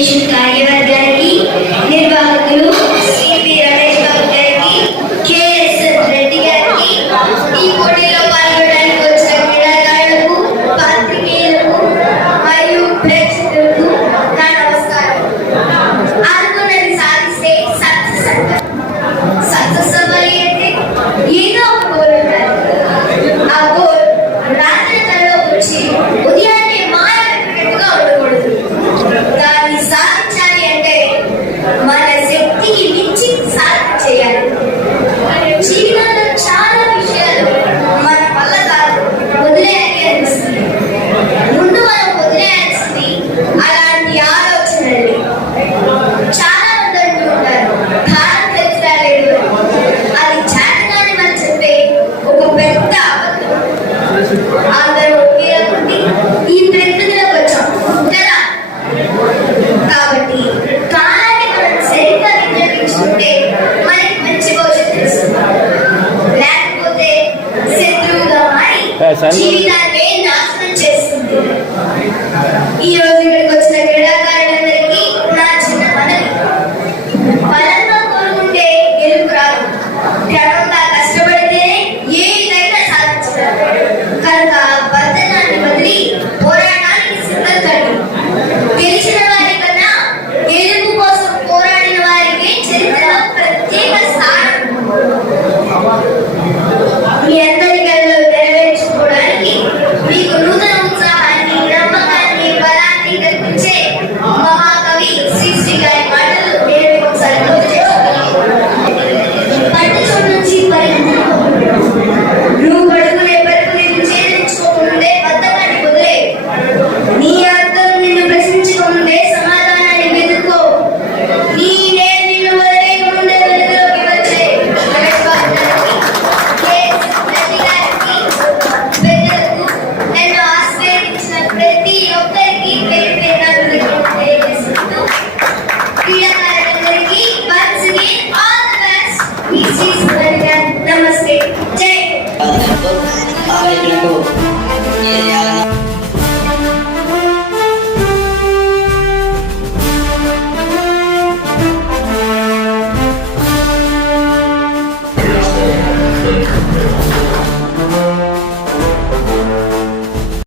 education guidance. ముందు మనం వదిలేయాల్సింది అలాంటి ఆలోచనలు చాలా మంది అది చేతగానే మనం ఒక పెద్ద ఈ ప్రకృతిలోకి వచ్చాం. కాబట్టి కాలాన్ని మనం సరిగ్గా వినియోగించుకుంటే మనకి లేకపోతే జీవితాన్ని Assalamualaikum.